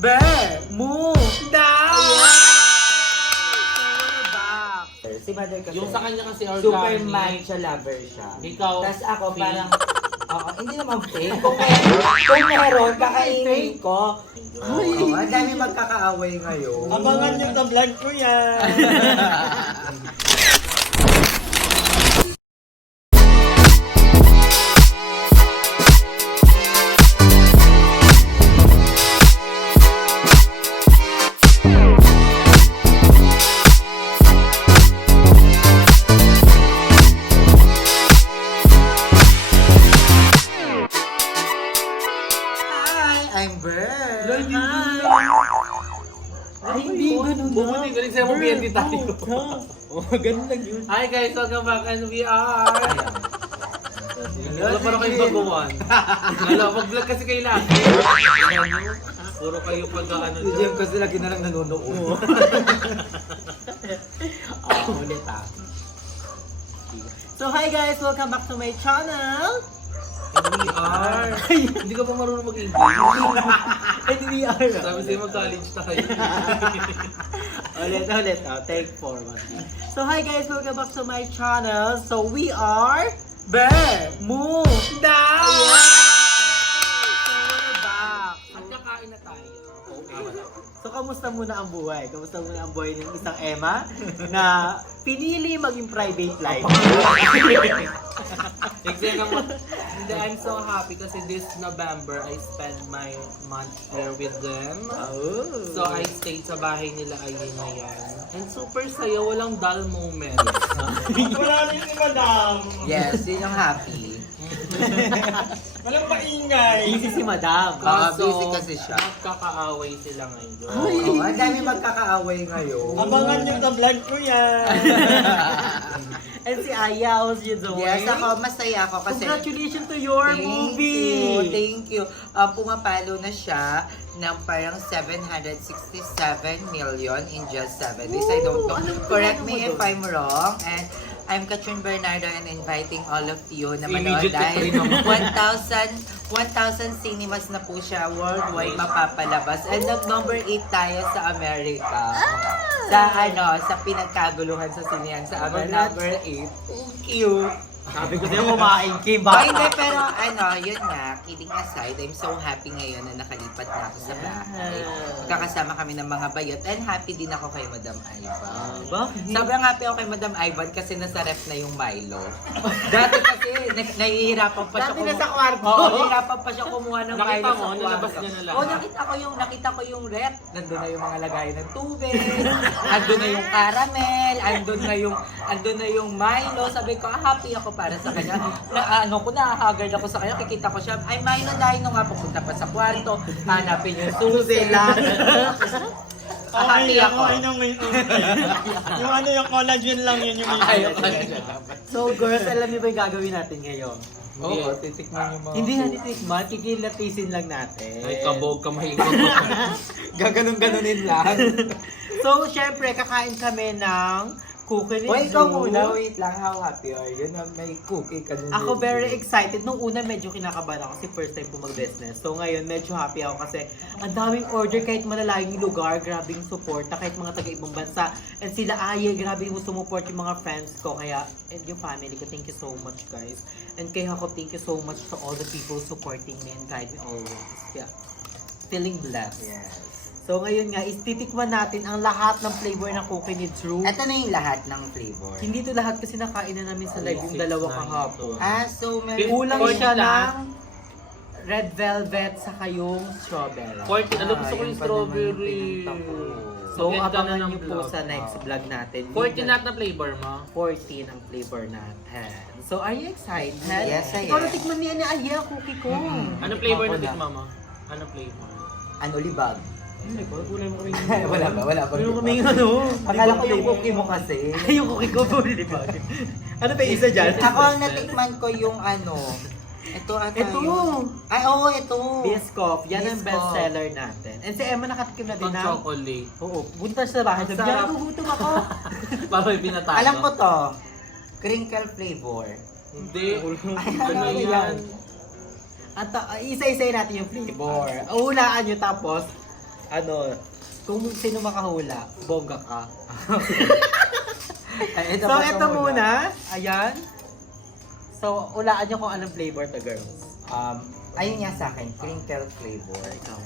Be! Mu! Da! Si mother kasi, Yung sa kanya kasi organic. super matcha lover siya. Ikaw, Tapos ako fake. parang, oo, hindi naman fake. Kung meron, kakainin ko. Oo, ang dami magkakaaway ngayon. Abangan nyo sa vlog ko yan. Hi, I'm Ber. Ay, hindi ganun na. Bumuti, galing sa'yo mo BNT tayo. Oh, ganun lang yun. Hi guys, welcome back and we are... Wala parang kayo baguhan. Wala, mag-vlog kasi kayo lang. Puro kayo pag-ano Si Jem kasi lagi na lang nanonood. Ulit So hi guys, welcome back to my channel. And we are... Hindi ka pa marunong mag-English. And we are. Sabi sa'yo mag-college na kayo. Ulit. Take 4. So hi guys, welcome back to my channel. So we are... Be! Mu! Da! So we're back. At kakain na tayo. So kamusta muna ang buhay? Kamusta muna ang buhay ng isang Emma na pinili maging private life? Hindi, I'm so happy kasi this November I spend my month here with them. Oh. So I stayed sa bahay nila ayun na yan. And super saya, walang dull moment. Wala rin si Madam. Yes, yun yung happy. Walang paingay. Busy si Madam. busy kasi siya. Magkakaaway sila ngayon. Oo, ang dami magkakaaway ngayon. Abangan nyo sa vlog ko yan. And si Aya, how's you doing? Yes, ako, masaya ako kasi... Congratulations to your movie! Thank you. Pumapalo na siya ng parang 767 million in just 7 days. I don't know. Correct me if I'm wrong. And I'm Katrin Bernardo and inviting all of you na manood Immediate dahil Katrin 1,000 cinemas na po siya worldwide mapapalabas. And number 8 tayo sa Amerika. Sa pinagkaguluhan sa sinihan sa number 8. Thank you. Sabi ko sa'yo kumain, Kim. Ay, hindi, pero yun nga, kidding aside, I'm so happy ngayon na nakalipat na ako sa bahay. Magkakasama kami ng mga bayot and happy din ako kay Madam Ivan. Bakit? Sobrang happy ako kay Madam Ivan kasi nasa ref na yung Milo. Dati kasi nahihirapan pa siya Dati nasa kwarto. Oo, nahihirapan pa siya kumuha ng Nakita Milo mo, sa kwarto. nalabas niya na lang. Oo, nakita ko yung ref. Nandun na yung mga lagayan ng tubig. Andun na yung caramel. Andun na yung Milo. Sabi ko, happy ako para sa kanya. Nahahagard ako sa kanya. Kikita ko siya, ay Milo dahil nung nga pupunta pa sa kwarto. Hanapin yung susi lang. Happy ako. Yung collagen lang yun yung Ayaw ko. So girls, alam niyo ba yung gagawin natin ngayon? Oo, titikman yung mga... Hindi natin tikman, kikilatisin lang natin. Ay, kabog, kamay ko. Gaganon-ganonin lang. So, syempre, kakain kami ng cookie Wait, with ikaw Drew. muna. Wait lang. How happy are you na may cookie ka dun? Ako very excited. Nung una medyo kinakabahan ako kasi first time ko mag-business. So ngayon medyo happy ako kasi ang daming order kahit malalayong lugar. Grabe yung support na kahit mga taga-ibang bansa. And sila Aye, grabe yung sumuport yung mga friends ko. Kaya, and yung family ko, thank you so much guys. And kay Hako, thank you so much to all the people supporting me and guide me always. Yeah. Feeling blessed. Yes. So ngayon nga, titikman natin ang lahat ng flavor ng cookie ni Drew. Ito na yung lahat ng flavor. Hindi to lahat kasi nakain na namin sa live yung dalawa kahapon. So meron... Kulang Forty siya lang. ng red velvet saka yung strawberry. 40, alam gusto ko yung strawberry. So Maganda abangan na ng niyo po vlog. sa next vlog natin. 40 lahat na flavor mo? 14 ang flavor natin. So are you excited? Yes, I Ikaw am. natikman niya ni Aya, cookie ko. Ano flavor na Ako na. tikma mo? Ano flavor? Ano, libag? Hindi ko, kulay mo kami. Wala pa. Kulay mo kami ano. Akala ko yung cookie mo kasi. Yung cookie ko, di ba? Ano pa yung isa dyan? Ako ang natikman ko yung ito ata Ito. yun. Ay, oo, ito. Biscoff, yan ang Biscoff. bestseller natin. And si Emma nakatikim na din Ang ng... chocolate. Oo, punta siya sa bahay. Sabi Ang niya, sarap. nagugutom ako. Parang may binatago. Alam ko to. Crinkle flavor. Hindi. Ay, Ano yan? At isa-isa natin yung flavor. Uhulaan nyo tapos, Ano, kung sino makahula, bongga ka. Ay, So, ito muna. Ayan. So, ulaan nyo kung anong flavor to, girls. Ayun nga sa akin, crinkle flavor. Ikaw.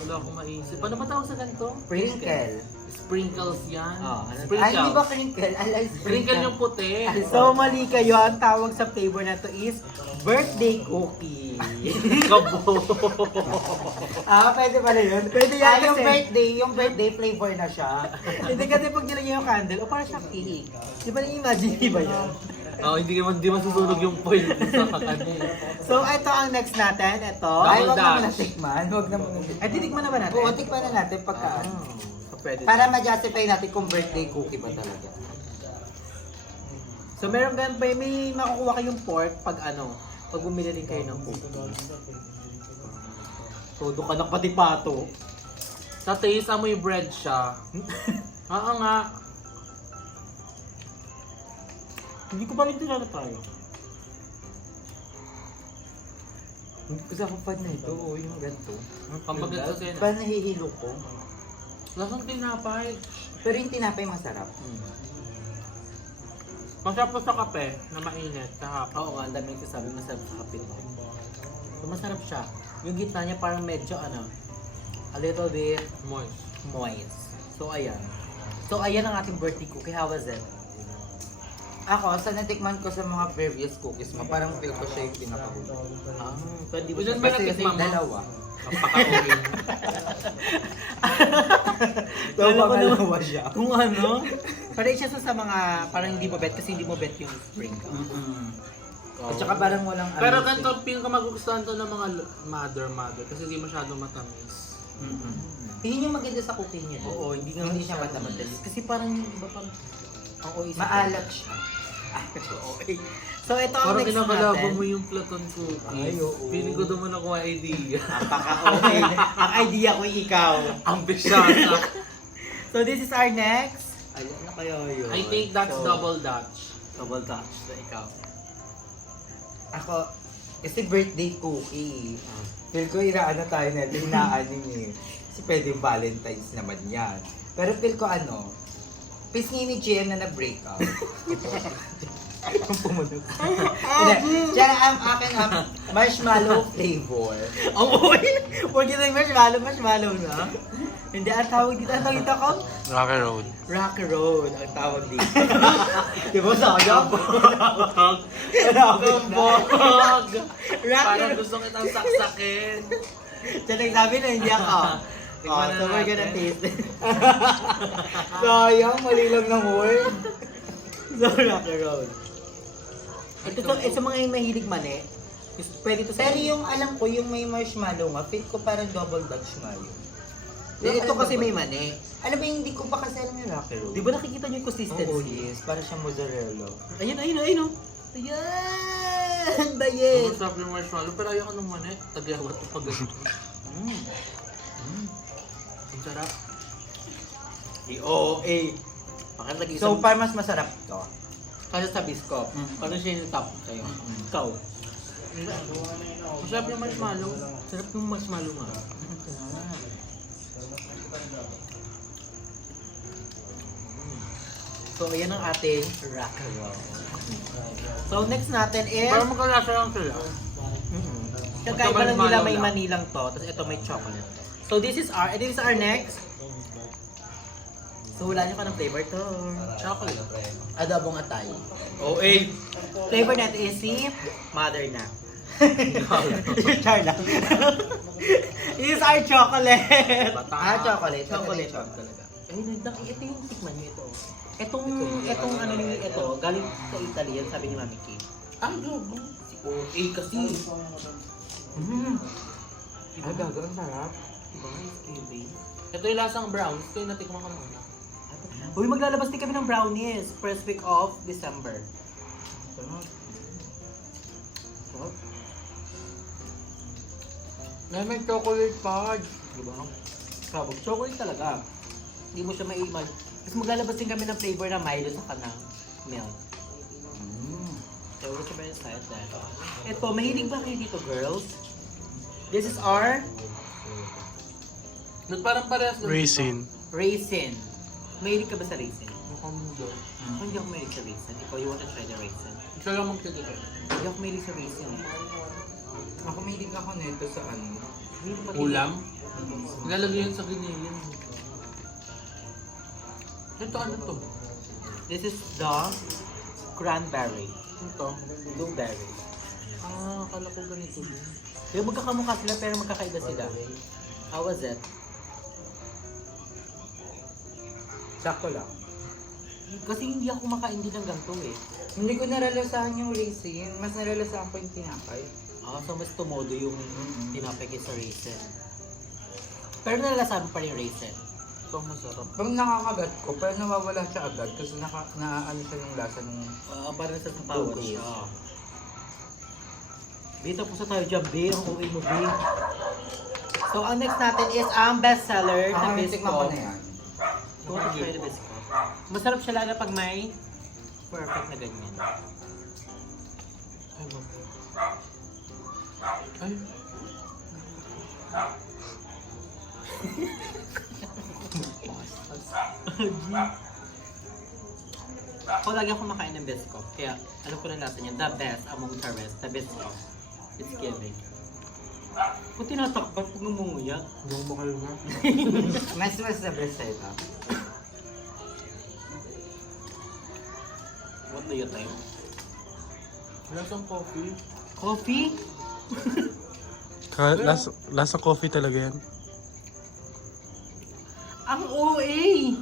Wala akong maisip. Ano ba tawag sa ganito? Crinkle. Sprinkles yan. ano? Ay, hindi ba crinkle? Alay, Sprinkle yung puti. So, mali kayo. Ang tawag sa flavor na to is birthday cookie. Kabo. Pwede pala yun. Pwede yan yung birthday flavor na siya. Hindi kasi pag nilagyan yung candle, o parang siyang cake. Di ba na-imagine ba yun? Hindi masusunog yung foil sa kakani. So, ito ang next natin. Ito. Ay, wag Dash. naman natikman. Wag naman natikman. Ay, titikman na ba natin? Oo, tikman na natin pagka So, pwede. para ma-justify natin kung birthday cookie ba talaga. So, meron ganun pa, may makukuha kayong pork pag pag bumili rin kayo ng cookie. Todo ka ng pati pato. Sa taste, amoy bread siya. Oo nga. Hindi ko pa rin tinatry. Gusto ko pa na ito, yung ganito. Pambagat sa sena. Parang nahihilo ko. Lasang tinapay. Pero yung tinapay masarap. Masarap po sa kape na mainit. Kahapon. Oo nga, ang dami ko sabi masarap sa kapit. So, masarap siya. Yung gitna niya parang medyo a little bit Moist. moist. So, ayan. So, ayan ang ating birthday cookie. How was it? Ako, sa natikman ko sa mga previous cookies mo, parang feel ko siya yung pinakahuli. Pwede Ilan ba ba Kasi natikman mo? dalawa. Napaka-okay. So, Alam ko pangalawa siya. Kung parang siya sa mga, parang hindi mo bet kasi hindi mo bet yung spring. At saka parang walang Pero ano, ganito, pinakamagugustuhan to ng mga mother kasi hindi masyadong matamis. Yun yung maganda sa cookie niya. Oo, hindi siya matamis. Kasi parang yung iba pang, Maalat siya. okay. So, ito ang Parang next kinakalabo natin. mo yung platon cookies. Ay, oo. Feeling ko naman ako idea. Napaka-okay. Ang idea ko ikaw. Ambisyasa. So, this is our next. Ayun na kayo yun. I think that's So, double Dutch. Double Dutch. So, ikaw. Ako, kasi birthday cookie. Feel ko inaano tayo natin, inaanin eh. Kasi pwede Valentine's naman yan. Pero feel ko pisngi ni GM na na-break out. Ang pumunog. Hindi. Diyan ang akin marshmallow flavor. Oh, huwag yun ang marshmallow na. Hindi, ang tawag dito ko? Rocky Road. Rocky Road, ang tawag dito. Di ba sayang? Gambog! Rocky Parang Road. gusto kitang saksakin. Siya nagsabi na hindi ako. Tingnan na So we're gonna natin. taste it. Sayang, mali lang ng word. So, Rocky Road. Ito sa mga mahilig mani, pwede to sa... Pero yung alam ko, yung may marshmallow nga, feel ko parang double Dutch nga yun. Ito kasi may mani. Alam mo, hindi ko pa kasi alam yung Rocky Road. Di ba nakikita niyo yung consistency? Oo, yes. Para siyang mozzarella. Ayun. Ayan! Ang Bayet! sarap yung marshmallow, pero ayoko nung manet. Tagyawat ko pag ganito. Ang sarap. Oo, Bakit lagi So, far mas masarap to. Kasi sa biskop. Parang siya yung top sa'yo. Ikaw. Masarap yung marshmallow. Sarap yung marshmallow nga. So, ayan ang ating Rocky Road. So, next natin is... Parang magkalasa lang sila. Kagaiba lang nila Marshmallow may lang. manilang to, tapos ito may chocolate. So, this is our next. So, wala nyo ka ng flavor to. Chocolate. Adobong atay. Oh, flavor natin is si Mother na. Char lang. This is our chocolate. Chocolate. Chocolate talaga. Ito yung tikman nyo ito. Itong ano nyo ito, galing sa Italy yan, sabi ni Mami Kay. Ay, dobo. kasi. Ay, gaga, ang sarap. Ito yung lasang browns. Ito yung natikman ko muna. Uy, maglalabas din kami ng brownies. First week of December. May chocolate fudge. Diba? Sabog. Chocolate talaga. Hindi mo siya maiman. Tapos maglalabas din kami ng flavor na Milo sa kanang milk. So, we're super excited. Ito, mahilig ba kayo dito, girls? This is our Ba't parang parehas lang? Raisin. Raisin. Mahilig ka ba sa raisin? Nakamundo. Ako hindi ako mahilig sa raisin. Ikaw, you wanna try the raisin? Isa lang magtitira. Hindi ako mahilig sa raisin eh. Ako mahilig ako nito sa ano. Hindi ko pati- Ulam? Nilalagay yan sa giniling. Ito ano to? This is the cranberry. Ito? Blueberry. Ah, akala ko ganito din. Yung magkakamukha sila pero magkakaiba sila. How was it? Sakto lang. Kasi hindi ako makain din ng ganito eh. Hindi ko naralasahan yung raisin. Mas naralasahan ko yung tinapay. So mas tumodo yung tinapay kaysa raisin. Pero nalalasahan mo pa rin yung raisin. Ito ang masarap. Pag nakakagat ko, pero nawawala siya agad kasi naaano siya yung lasa ng... Parang sa sapawan Okay. siya. Dito po sa tayo dyan, B. Ang uwi mo, B. So, ang next natin is ang bestseller na Tikman ko biscuit. na yan. Kung ano try the biscuit. Masarap siya lalo pag may perfect na ganyan. Ay, wag. Ay. Ako lagi ako makain ng biscuit. Kaya alam ko na lasa niya. The best among the rest. The biscuit. It's giving. Kung tinatakbat, huwag ngumunguya. Hindi ako makalinga. Mas sa breseta. What do you think? Lasang coffee. Coffee? Lasa coffee talaga yan. Ang OA!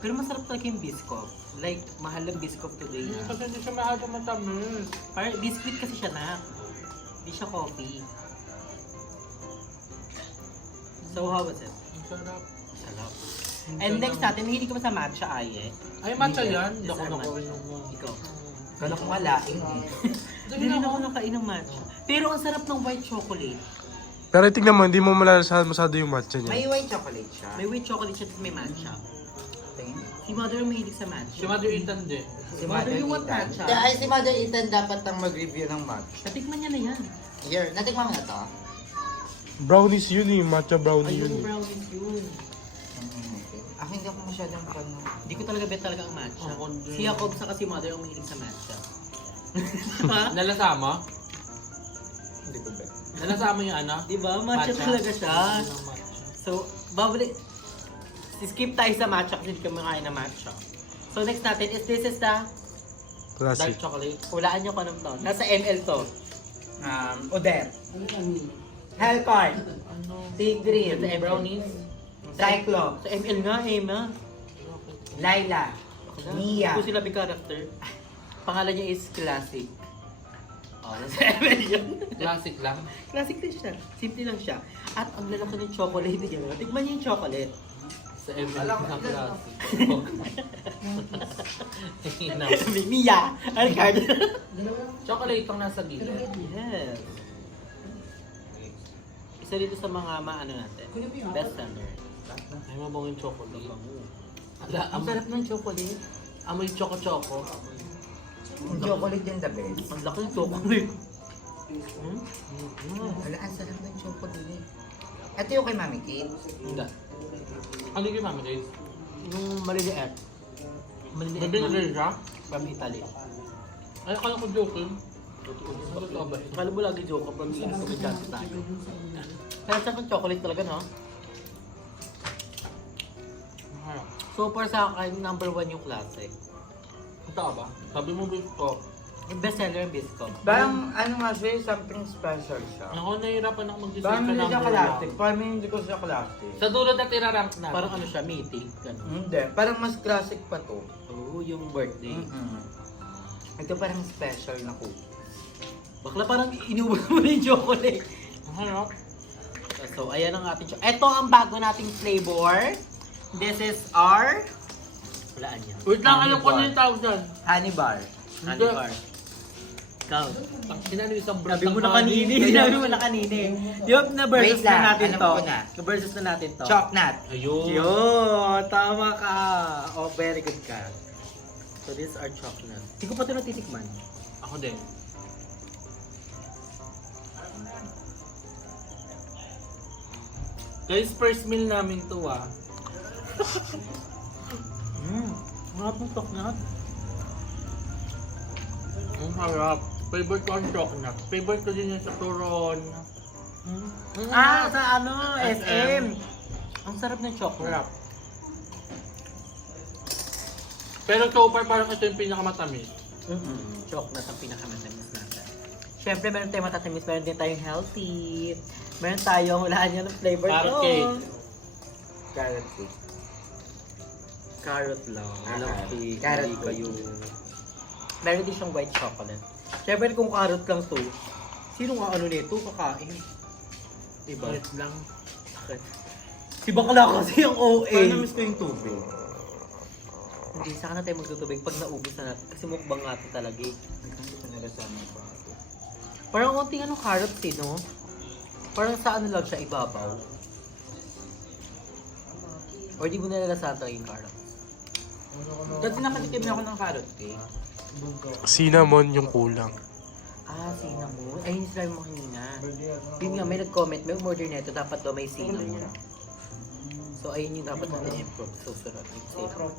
Pero masarap talaga yung biscuit. Like, mahal ang biscuit today na. Kasi hindi siya masyado matamis. Parang biscuit kasi siya na. Hindi siya coffee. So, how was it? Ang sarap. Sarap. And next natin, hindi ka ba sa matcha, Aye? Ay, matcha yan. Yes, Hindi ako sir, nakainom mo. Ikaw. Kala ko nga laing eh. Hindi rin ako nakain ng matcha. Pero ang sarap ng white chocolate. Pero tingnan mo, hindi mo malalasahan masyado yung matcha niya. May white chocolate siya. May white chocolate siya at may matcha. Tingin. Si Mother ang mahilig sa matcha. Si Mother Ethan din. Si Mother, you want Ethan. matcha? Ay, si Mother Ethan dapat ang mag-review ng matcha. Natikman niya na yan. Here, natikman mo na to? Brownies yun eh, matcha brownie Ay, yun yung eh. brownies yun. Ako hindi ako masyadong fan ng... Hindi ko talaga bet talaga ang matcha. Ako din. Si Jacob saka si Mother ang mahilig sa matcha. Diba? Nalasama? Hindi ko bet. Nalasama yung ano? Diba? Matcha talaga siya. Ng matcha. So, babalik. Skip tayo sa matcha kasi hindi kami makain ng matcha. So, next natin is this is the Dark Classic. chocolate. hulaan nyo kung anong to. Nasa ML to. Oder. Hellcard. Tigrin. Sa brownies. Cyclops. Sa ML nga eh, ma. Laila. Mia. Kung sila may character. Pangalan niya is Classic. Oh, nasa ML yun. Classic lang. Classic din siya. Simple lang siya. At ang lalaki ng chocolate niya. Tikman niyo yung chocolate. Sa ML Alam ko, na alam classic. May Mia. Ano card? Chocolate ang nasa gilid. Yes. Isa dito sa mga maano natin. Best seller. Ay, mabango yung chocolate. Ala, Ang sarap ng chocolate. amoy choco-choco. Yung chocolate yung the best. Ang laki ng chocolate. Wala, ang sarap ng chocolate. Ito yung kay Mami Kate. Hindi. Ano yung mami guys? Yung maliliit. Maliliit Nabili siya? from Italy. Ay, akala ko joking. Totoo ba? Akala mo lagi joke ka from Italy kung may tayo. Pero sarap ng chocolate talaga, no? Masarap. So far sa akin, number 1 yung classic. Totoo ba? Sabi mo gusto. Yung best seller yung bisco. Parang ano nga siya, something special siya. Ako nahihirapan ako mag-decide Parang sa hindi siya number classic. 1. Parang hindi ko siya classic. Sa dulo na tirarank na. Parang ano siya, meaty. Ganun. Hindi, parang mas classic pa to. Oo, yung birthday. Ito parang special na cookie. Bakla parang inuubos mo na yung chocolate. Ano? So, ayan ang ating chocolate. Ito ang bago nating flavor. This is our... Walaan niya. Wait lang, alam ko na yung tawag dyan. Honey bar. Honey bar. Ikaw. Ang sinano isang brand Sabi mo ng na honey. kanini. Sabi mo na kanini. Yung na-versus Wait lang, na natin alam to. ko na. Na-versus na natin to. Chocnut. Ayun. Yun! Tama ka! Oh, very good ka. So, these are chocolate. Hindi ko pa ito natitikman. Ako din. Guys, first meal namin to Mga pong toknat. Ang harap. Favorite ko ang chocolate. Favorite ko din yung sa turon. Sa ano, SM. Ang sarap ng chocolate. Harap. Pero so far, parang ito yung pinakamatamis. Chocolate ang pinakamatamis natin. Siyempre, meron tayong matatamis. Meron din tayong healthy. Meron tayong, hulaan nyo ng flavor Carrot ko. cake. Carrot cake. Carrot lang. Alam ko, Carrot hindi cake. kayo. Meron din siyang white chocolate. Siyempre, kung carrot lang to, sino nga ano nito kakain? Diba? Wait lang. Si bakla kasi ang OA. Parang namiss ko yung tubig. Hindi, saka na tayo magtutubig pag naubos na natin. Kasi mukbang natin talaga eh. Hindi ko nalasama pa. Parang konting ano carrot eh, no? Parang sa ano lang siya, ibabaw. Or di mo nalalasahan talaga yung carrot. Dati nakatikim na ako ng carrot cake. Cinnamon yung kulang. Cinnamon. Ay, yung sinabi mo kanina. Yun nga, may nag-comment, may umorder nito, dapat daw may cinnamon. So, ayun yung dapat natin improve. So, sarap yung cinnamon.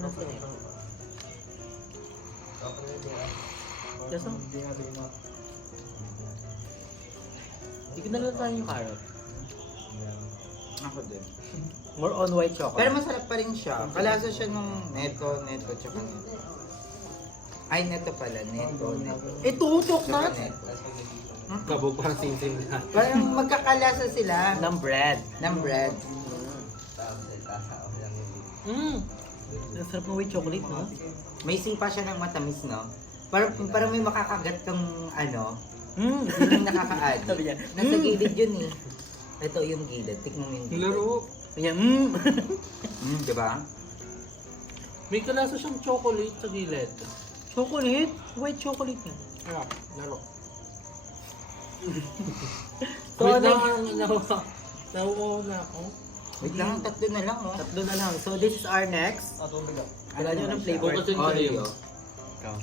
Nasa yun? Yes, oh. Hindi ko nalalasahan yung carrot. Ako din. More on white chocolate. Pero masarap pa rin siya. Kalasa siya nung neto, tsaka neto. Ay, neto pala. Neto. Tutok Tsaka na! neto. Kabog parang sing-sing na. Parang magkakalasa sila Ng bread. ng bread. Ang sarap ng white chocolate, no? May sipa siya ng matamis, no? Parang may makakagat kang ano, Mm. yung nakaka-add. Sabi niya, Nasa gilid yun eh. Ito yung gilid. Tignan mo yung gilid. Laro. Ayan, Diba? May kalasa siyang chocolate sa gilid. Chocolate? White chocolate nga. Harap. Laro. So, Wait ano lang, yung- nauuhaw na ako. Wait lang, tatlo na lang, oh. Tatlo na lang. So, this is our next. Wala nyo ng flavor. Focus yung Oreo. Ikaw.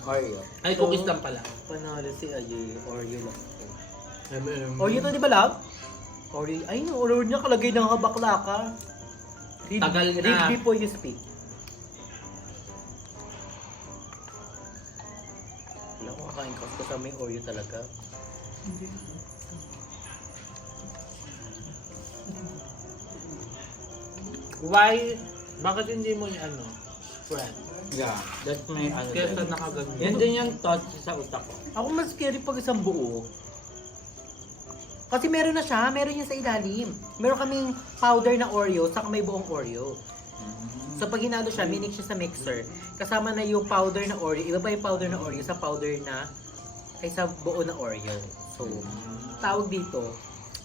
Oreo. Ay, cookies lang pala. Panalo si Aye. Oreo lang. M&M. Oreo to, di ba, love? Oreo. Ay, no. Oreo niya kalagay ng kabakla ka. Read, Tagal na. read before you speak. Wala ko kakain ka kasi may Oreo talaga. Why? Bakit hindi mo yung ano? Friend. Yeah, that's my ano. Kesa din. nakaganyan. Yan din yung thoughts sa utak ko. Ako mas scary pag isang buo. Kasi meron na siya, meron yan sa ilalim. Meron kaming powder na Oreo, saka may buong Oreo. So pag hinalo siya, minix siya sa mixer. Kasama na yung powder na Oreo, iba pa yung powder na Oreo sa powder na, ay sa buo na Oreo. So, tawag dito,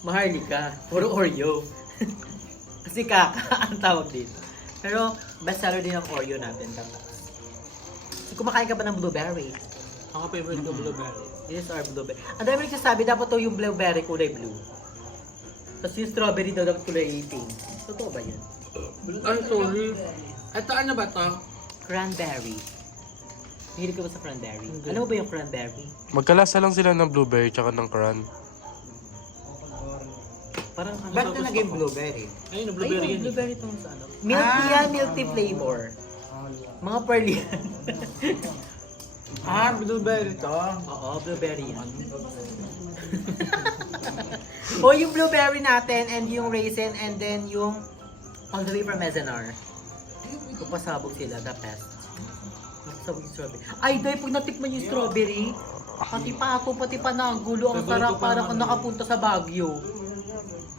maharlika, puro Oreo. Kasi kaka ang tawag dito. Pero best seller din ang Oreo natin. So, kumakain ka ba ng blueberry? Ako favorite ko blueberry. This is our blueberry. Ang dami nagsasabi, dapat to yung blueberry kulay blue. Tapos yung strawberry daw dapat kulay pink. Totoo ba yun? Ay, sorry. Ito ano ba to? Cranberry. Mahilig ka ba sa cranberry? Hindi. Ano ba yung cranberry? Magkalasa lang sila ng blueberry tsaka ng cran. Parang ano Ba't ba na gusto naging ko? blueberry? Ayun, Ay, blueberry yung yun. blueberry tong sa ano? Milk tea yan, milk tea flavor. Mga pearl yan. Blueberry to. Oo, blueberry yan. O yung blueberry natin and yung raisin and then yung all the way from Mezenar. Kung pasabog sila, the best. Pasabog yung strawberry. Ay, dahil pag natikman yung strawberry, pati pa ako, pati pa na, ang gulo, ang Favorite sarap, ko pa parang naman. nakapunta sa Baguio.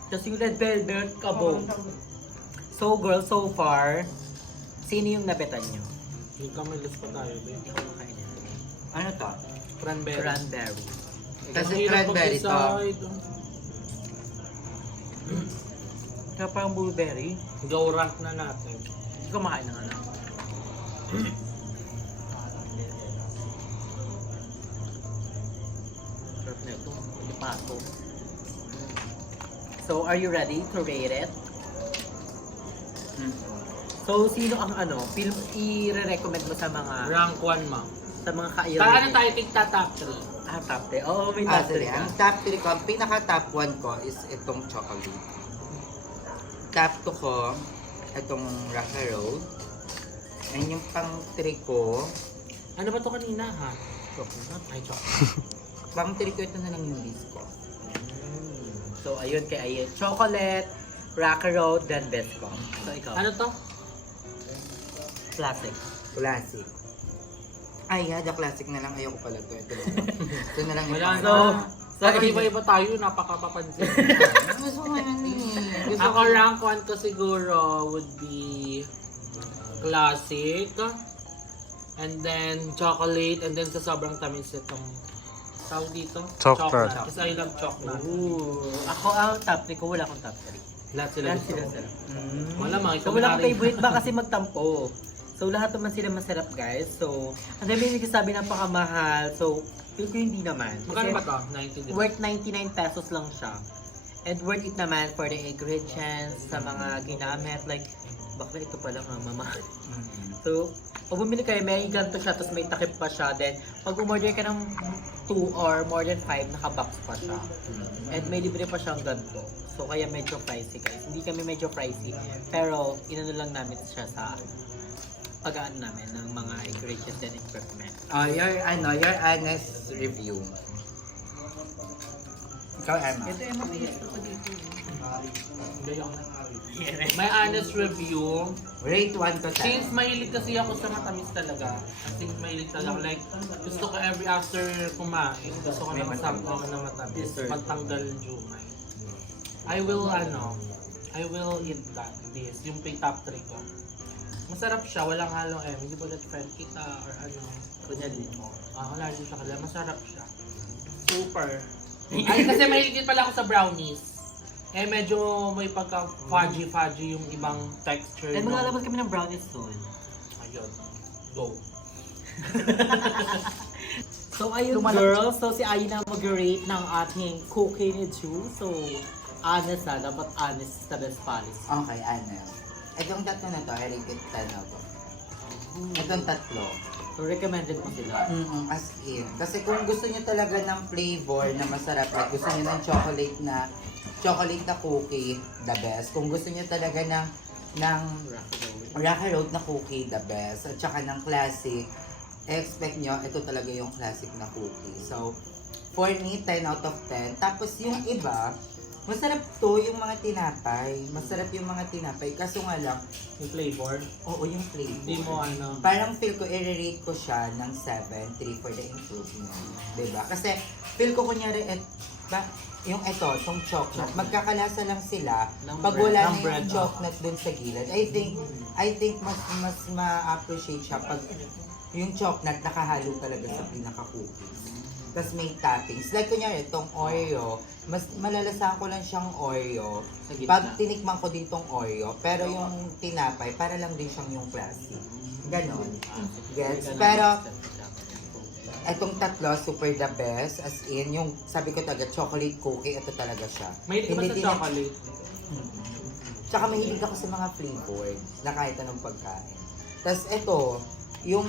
Tapos yung red velvet, kabog. So girl, so far, sino yung nabetan nyo? Nagkamilis pa tayo, babe. Hindi ako makain yan. Ano to? Cranberry. Cranberry. Kasi Ang hirap cranberry to. mag-decide. Kaya parang blueberry. Go rank na natin. Hindi ko makain ng alam. Sarap na ito. Hindi pa ako. So, are you ready to rate it? So, sino ang ano, film i-recommend mo sa mga... Rank 1, ma. Sa mga kayo. Paano tayo tigta top 3? Ah, top 3. Oo, may Ah, top sorry. 3 Ang top 3 ko, ang pinaka-top 1 ko is itong chocolate. Top 2 ko, itong Rocky Road. And yung pang 3 ko, Ano ba to kanina ha? Chocolate. Ay, chocolate. pang 3 ko ito na lang yung disco. So, ayun kay Ayen. Chocolate, Rocky Road, then Bescom. So, ikaw. Ano to? Classic. Classic. Ay, the classic na lang. Ayoko pala to. Ito na lang. Ito na lang yung Wala pang- na. So, Pag iba-iba tayo, napakapapansin. Gusto ko yan eh. Gusto Ako ko rank 1 ko siguro would be classic. And then chocolate. And then sa sobrang tamis itong tawag dito? Chocolate. Kasi I love chocolate. Ooh. Ako ang top 3 ko, wala akong top 3. Lahat sila Lahat gusto sila ko. sila. Wala mga So, wala akong favorite ba kasi magtampo. So, lahat naman sila masarap, guys. So, ang dami yung nagsasabi napakamahal. So, feel ko hindi naman. Magkano Kasi ba to? 90 din. worth 99 pesos lang siya. And worth it naman for the ingredients, sa mga ginamit. Like, bakla ito pa lang mamahal. So, pag bumili kayo, may ganito siya, tapos may takip pa siya. Then, pag umorder ka ng 2 or more than 5, naka-box pa siya. And may libre pa siyang ganito. So, kaya medyo pricey, guys. Hindi kami medyo pricey. Pero, inano lang namin siya sa pag-aan namin ng mga ingredients and equipment. your honest review. Ikaw, Emma. My honest review, Rate 1 to 10. since mahilig kasi ako sa matamis talaga, I think mahilig talaga ako, like, gusto ko every after kumain, gusto ko May ng matamis. sakto na matamis, Dessert. magtanggal jumay. I will eat this, yung pay top 3 ko. Masarap siya, walang halong hindi ba friend kita or ano. Kunyari. Wala din siya kala, masarap siya. Super. Ay, kasi mahilig din pala ako sa brownies. Eh, medyo may pagka-fudgy-fudgy yung ibang texture. And nung- maglalabas kami ng brownies soon. Ayun. Go. So ayun girls, so si Ayi na mag-rate ng ating cookie ni Ju. So, honest na, dapat honest sa best policy. Okay, honest. Itong tatlo na to, I rate it 10 out of 10. Itong tatlo. So recommended mo sila. As in. Kasi kung gusto niyo talaga ng flavor na masarap, like gusto niyo ng chocolate na cookie, the best. Kung gusto niyo talaga ng Rocky Road na cookie, the best. At saka ng classic, expect nyo, ito talaga yung classic na cookie. So, for me, 10 out of 10. Tapos yung iba, masarap to, yung mga tinapay. Masarap yung mga tinapay. Kaso nga lang, Yung flavor. oo, yung flavor. Hindi mo ano. Parang feel ko, i-rate ko siya ng 7, 3 for the improvement. Diba? Kasi feel ko kunyari, yung itong chocolate, magkakalasa lang sila Ng pag bread- wala ng na yung bread, chocolate dun sa gilid. I think mas ma-appreciate siya pag yung chocolate nakahalo talaga sa pinaka-cookies. Tapos may toppings. Like kunyari, itong Oreo, mas malalasahan ko lang siyang Oreo. Sa gitna. Pag tinikman ko din tong Oreo, pero yung tinapay, para lang din siyang yung classic. Ganon. Gets? Pero, itong tatlo, super the best. As in, yung sabi ko talaga, chocolate cookie, ito talaga siya. May ba sa din- chocolate? Tsaka mahilig ako sa mga flavored na kahit anong pagkain. Tapos ito, yung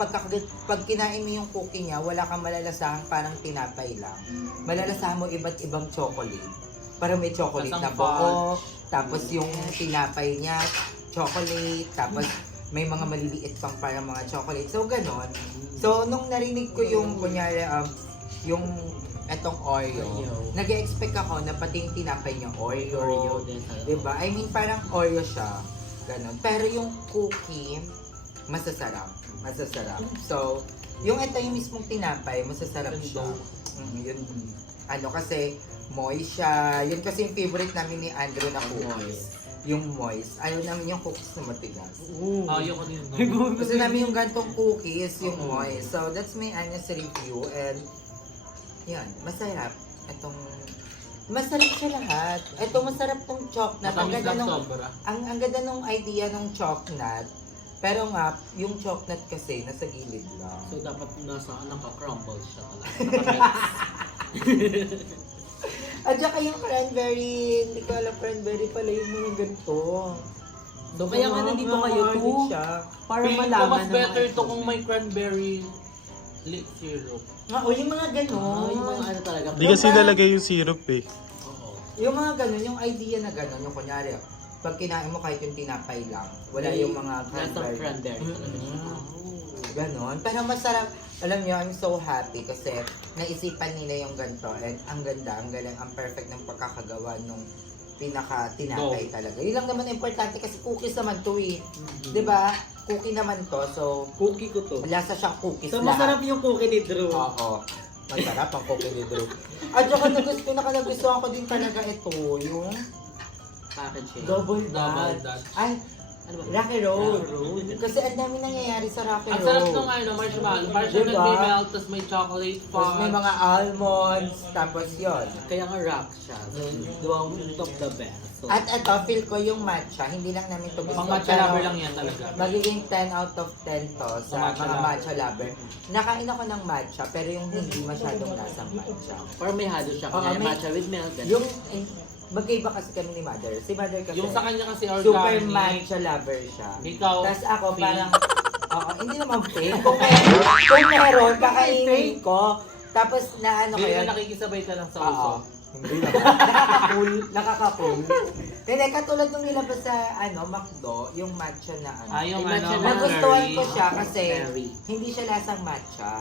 pag kinain mo yung cookie niya, wala kang malalasahan parang tinapay lang. Malalasahan mo iba't ibang chocolate. Parang may chocolate na buo, tapos yung tinapay niya, chocolate, tapos may mga maliliit pang parang mga chocolate. So, ganon. So, nung narinig ko yung, kunyari, yung etong Oreo, nag-expect ako na pati yung tinapay niya, Oreo. Diba? I mean, parang Oreo siya. Ganon. Pero yung cookie, masasarap. Masasarap. So, yung ito yung mismong tinapay, masasarap siya. Yun. Ano kasi, moist siya. Yun kasi yung favorite namin ni Andrew na cookies. Yung moist. Ayaw namin yung cookies na matigas. Ayoko din. Gusto namin yung gantong cookies, yung moist. So, that's my honest review. And, yan, masarap. Itong, masarap siya lahat. Ito, masarap tong chocolate. Ang Matamis ganda lang nung, sobra. ang ganda nung idea nung chocolate. Pero nga, yung chocolate kasi, nasa gilid lang. So dapat nasa naka-crumble siya talaga. At saka yung cranberry, hindi ko alam cranberry pala yung mga ganito. So kaya nga nandito kayo to, siya. para Feeling ko malaman mas ng better mga to kung may cranberry Lip syrup. Nga, o yung mga ganon. Yung mga ano talaga. Di kasi nalagay yung syrup eh. Oo. Yung mga ganon, yung idea na ganon, yung kunyari, pag kinain mo kahit yung tinapay lang, wala yung mga Lasang cranberry. cranberry. Ganon. Pero masarap. Alam niyo, I'm so happy kasi naisipan nila yung ganito. And ang ganda, ang galing, ang perfect ng pagkakagawa nung pinaka-tinapay talaga. Yun lang naman importante kasi cookies naman to eh. Diba? Cookie naman to. So, Cookie ko to. lasa siyang cookies So, lahat. masarap yung cookie ni Drew. Oo. Masarap ang cookie ni Drew. At saka nagustuhan ko din talaga ito, yung Packaging. double Double dutch. Dutch. Ay, Ano ba? Rocky Road. Rocky Road. Kasi ang dami nangyayari sa Rocky Ang Road. sarap nung marshmallow. Parang siya Diba? nag-melt, tapos may chocolate Tapos fudge. may mga almonds, tapos yon. Kaya nga rock siya. So, duwang top the best. So, At ito, feel ko yung matcha, hindi lang namin ito gusto. Pang matcha pero lover lang yan talaga. Magiging 10 out of 10 to sa Matcha mga lover. matcha lover. Nakain ako ng matcha, pero yung hindi masyadong lasang matcha. parang may halo siya. Oo, Kaya may- matcha with milk. ganun. Yung, magkaiba kasi kami ni Mother. Si Mother kasi, Yung sa kanya kasi super organic. matcha lover siya. Ikaw, Tapos ako fake. parang, oo, hindi naman fake. Kung meron, kakainin ko. Tapos na ano Hindi kaya, na nakikisabay ka lang sa oo. uso. Hindi naman. Nakaka-cool. Nakaka-cool. Hindi, katulad nung nilabas sa McDo, yung matcha na ano. Yung Ay, matcha ano, na Nagustuhan berry. ko siya kasi Berry. hindi siya lasang matcha.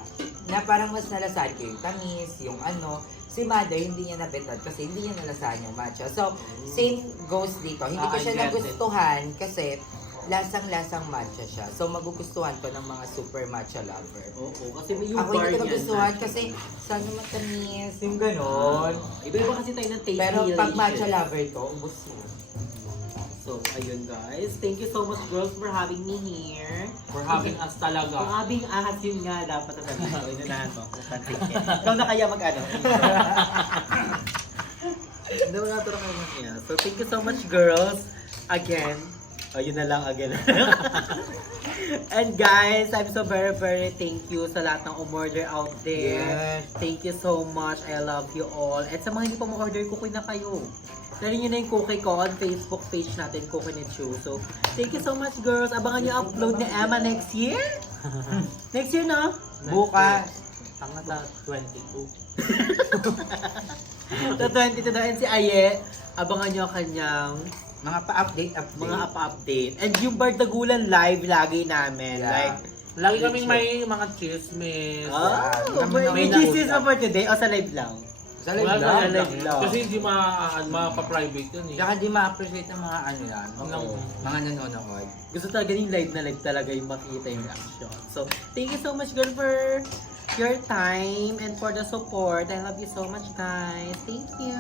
Na parang mas nalasahan ko yung tamis, yung ano. Si Mother, hindi niya nabetad kasi hindi niya nalasahan yung matcha. So, same goes dito. Hindi ko I siya get it. nagustuhan kasi lasang-lasang matcha siya. So, magugustuhan ko ng mga super matcha lover. Oo, kasi may yung Ako bar hindi ko niyan. nagustuhan kasi sana matamis, yung ganon. Iba-iba kasi tayo ng taste Pero pag relation. matcha lover to, ubos mo. So, ayun guys. Thank you so much girls for having me here. For having us Kung talaga. abing ahas yun nga, dapat na sabihin ko. Inunahan mo. Ikaw na kaya mag-ano. Hindi mo natulong naman niya. So, thank you so much girls. Again. Ayun na lang again. And guys, I'm so very thank you sa lahat ng umorder out there. Yes. Thank you so much. I love you all. At sa mga hindi pa mo-order, kukuy na kayo. Dali nyo na yung cookie ko on Facebook page natin, Cookie ni Chu. So, thank you so much girls. Abangan nyo upload ni Emma next year. Next year na. Bukas. Ang nata 22. Sa 22 na. And si Aye, abangan nyo ang kanyang Mga pa-update. mga apa-update. And yung Bardagulan live lagi namin. Yeah. Like, Lagi kaming may mga chismis. may GCs pa for today o sa live lang? Sa Wala live na lang. lang. lang. Kasi hindi mapa-private yun eh. Tsaka di ma-appreciate ng mga ano yan. Oo. Mga nanonood. Gusto talaga yung live na live talaga yung makita yung reaction. So, thank you so much girl for your time and for the support. I love you so much guys. Thank you.